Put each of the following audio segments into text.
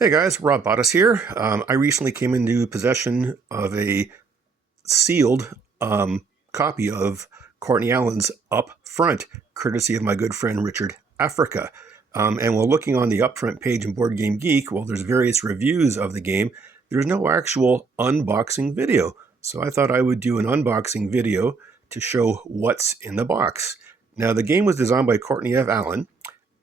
Hey guys, Rob Bottas here. I recently came into possession of a sealed copy of Courtney Allen's Up Front, courtesy of my good friend Richard Africa. And while looking on the Upfront page in Board Game Geek, while there's various reviews of the game, there's no actual unboxing video. So I thought I would do an unboxing video to show what's in the box. Now, the game was designed by Courtney F. Allen,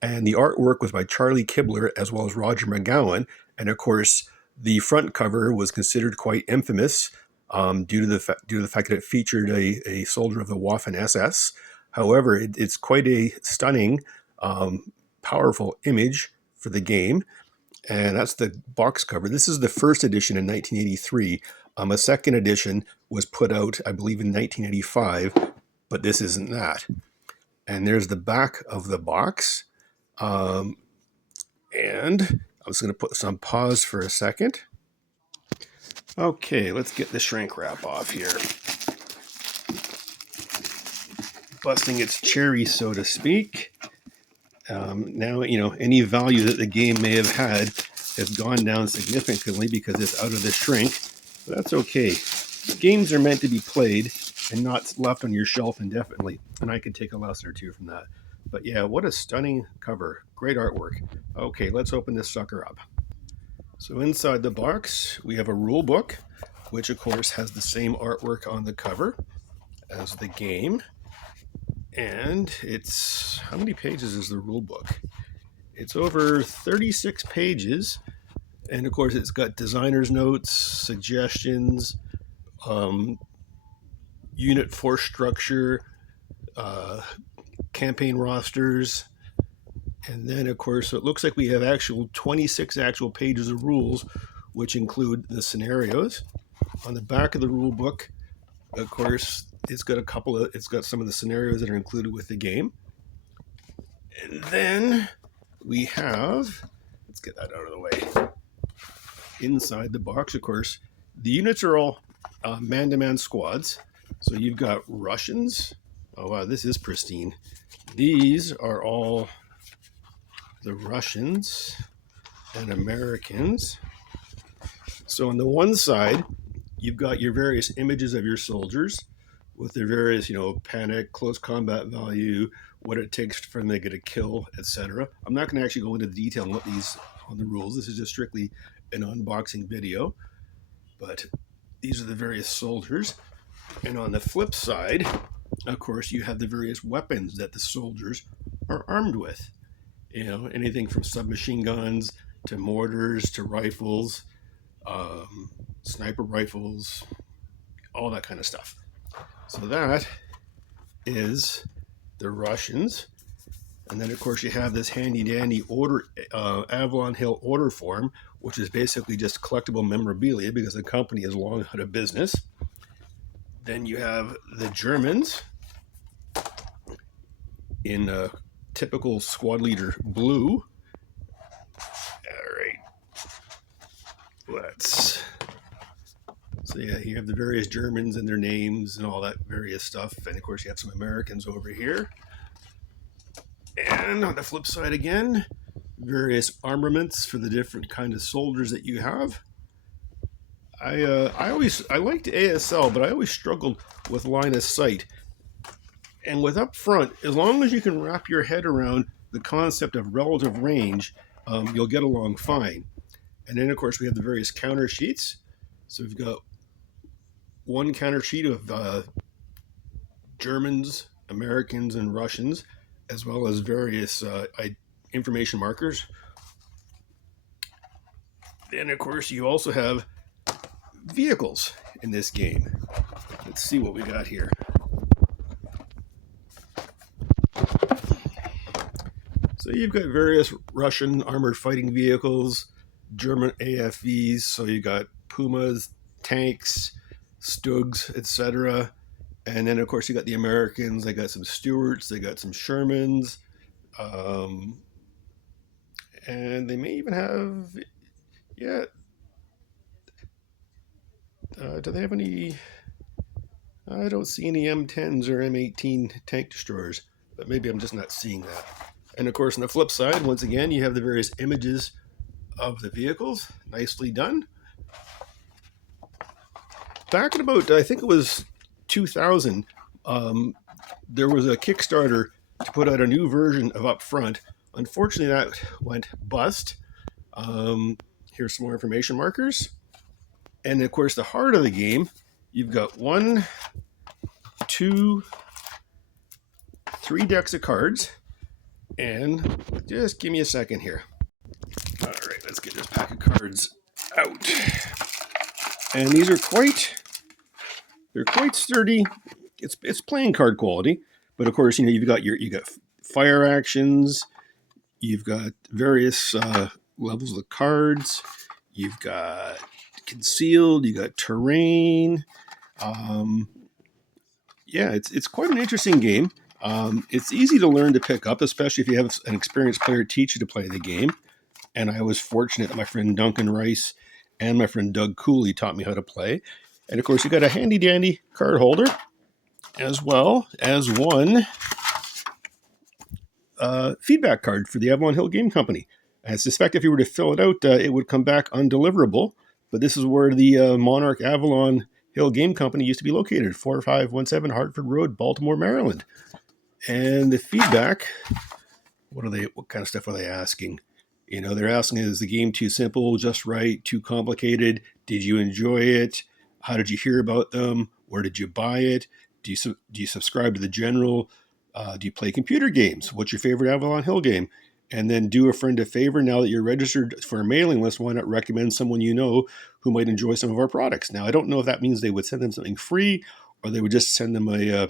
and the artwork was by Charlie Kibler as well as Roger McGowan. And of course, the front cover was considered quite infamous due to the fact that it featured a soldier of the Waffen SS. However, it's quite a stunning, powerful image for the game, and that's the box cover. This is the first edition in 1983. A second edition was put out, I believe, in 1985, but this isn't that. And there's the back of the box. And I'm just going to put this on pause for a second. Okay, let's get the shrink wrap off here. Busting its cherry, so to speak. Now, any value that the game may have had has gone down significantly because it's out of the shrink. But that's okay. Games are meant to be played and not left on your shelf indefinitely. And I could take a lesson or two from that. But yeah, what a stunning cover. Great artwork. Okay, let's open this sucker up. So inside the box, we have a rule book, which of course has the same artwork on the cover as the game. And how many pages is the rule book? It's over 36 pages. And of course, it's got designer's notes, suggestions, unit force structure, campaign rosters, and then of course it looks like we have 26 actual pages of rules, which include the scenarios. On the back of the rule book, of course, it's got some of the scenarios that are included with the game. And then we have, let's get that out of the way. Inside the box, of course, the units are all man-to-man squads. So you've got Russians. Oh wow, this is pristine. These are all the Russians and Americans. So on the one side, you've got your various images of your soldiers with their various, panic, close combat value, what it takes for them to get a kill, etc. I'm not going to actually go into detail on the rules. This is just strictly an unboxing video. But these are the various soldiers. And on the flip side, of course, you have the various weapons that the soldiers are armed with. Anything from submachine guns to mortars to rifles, sniper rifles, all that kind of stuff. So that is the Russians. And then, of course, you have this handy-dandy Avalon Hill order form, which is basically just collectible memorabilia because the company is long out of business. Then you have the Germans in typical squad leader blue. All right. So yeah, you have the various Germans and their names and all that various stuff. And of course you have some Americans over here. And on the flip side again, various armaments for the different kind of soldiers that you have. I liked ASL, but I always struggled with line of sight. And with Up Front, as long as you can wrap your head around the concept of relative range, you'll get along fine. And then, of course, we have the various counter sheets. So we've got one counter sheet of Germans, Americans, and Russians, as well as various information markers. Then, of course, you also have vehicles in this game. Let's see what we got here. So you've got various Russian armored fighting vehicles, German AFVs, so you got Pumas, tanks, Stugs, etc. And then, of course, you got the Americans. They got some Stuarts, they got some Shermans, and they may even have, do they have any? I don't see any M10s or M18 tank destroyers, but maybe I'm just not seeing that. And of course, on the flip side, once again, you have the various images of the vehicles. Nicely done. Back in about, I think it was 2000, there was a Kickstarter to put out a new version of Up Front. Unfortunately, that went bust. Here's some more information markers. And of course, the heart of the game, you've got 1, 2, 3 decks of cards. And just give me a second here. All right, let's get this pack of cards out. And these are they're quite sturdy. It's playing card quality, but of course, you got fire actions, you've got various levels of cards, you've got concealed, you got terrain. Yeah, it's quite an interesting game. It's easy to learn to pick up, especially if you have an experienced player teach you to play the game. And I was fortunate that my friend Duncan Rice and my friend Doug Cooley taught me how to play. And of course, you got a handy dandy card holder, as well as one feedback card for the Avalon Hill Game Company. I suspect if you were to fill it out, it would come back undeliverable. But this is where the Monarch Avalon Hill Game Company used to be located, 4517 Hartford Road, Baltimore, Maryland. And the feedback, what kind of stuff are they asking? They're asking, is the game too simple, just right, too complicated? Did you enjoy it? How did you hear about them? Where did you buy it? Do you subscribe to the general? Do you play computer games? What's your favorite Avalon Hill game? And then do a friend a favor. Now that you're registered for a mailing list, why not recommend someone you know who might enjoy some of our products? Now, I don't know if that means they would send them something free or they would just send them a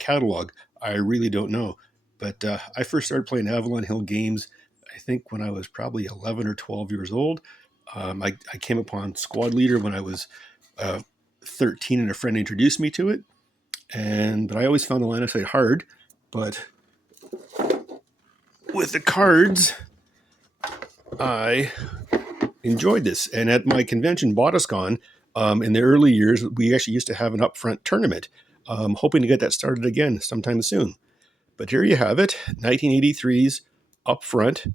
catalog. I really don't know. But I first started playing Avalon Hill games, I think, when I was probably 11 or 12 years old. I came upon Squad Leader when I was 13, and a friend introduced me to it. But I always found the line of sight hard. But with the cards, I enjoyed this. And at my convention, BotusCon, in the early years, we actually used to have an upfront tournament. Hoping to get that started again sometime soon. But here you have it, 1983's Upfront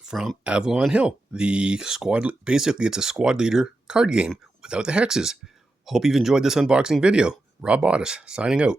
from Avalon Hill. Basically, it's a Squad Leader card game without the hexes. Hope you've enjoyed this unboxing video. Rob Botus, signing out.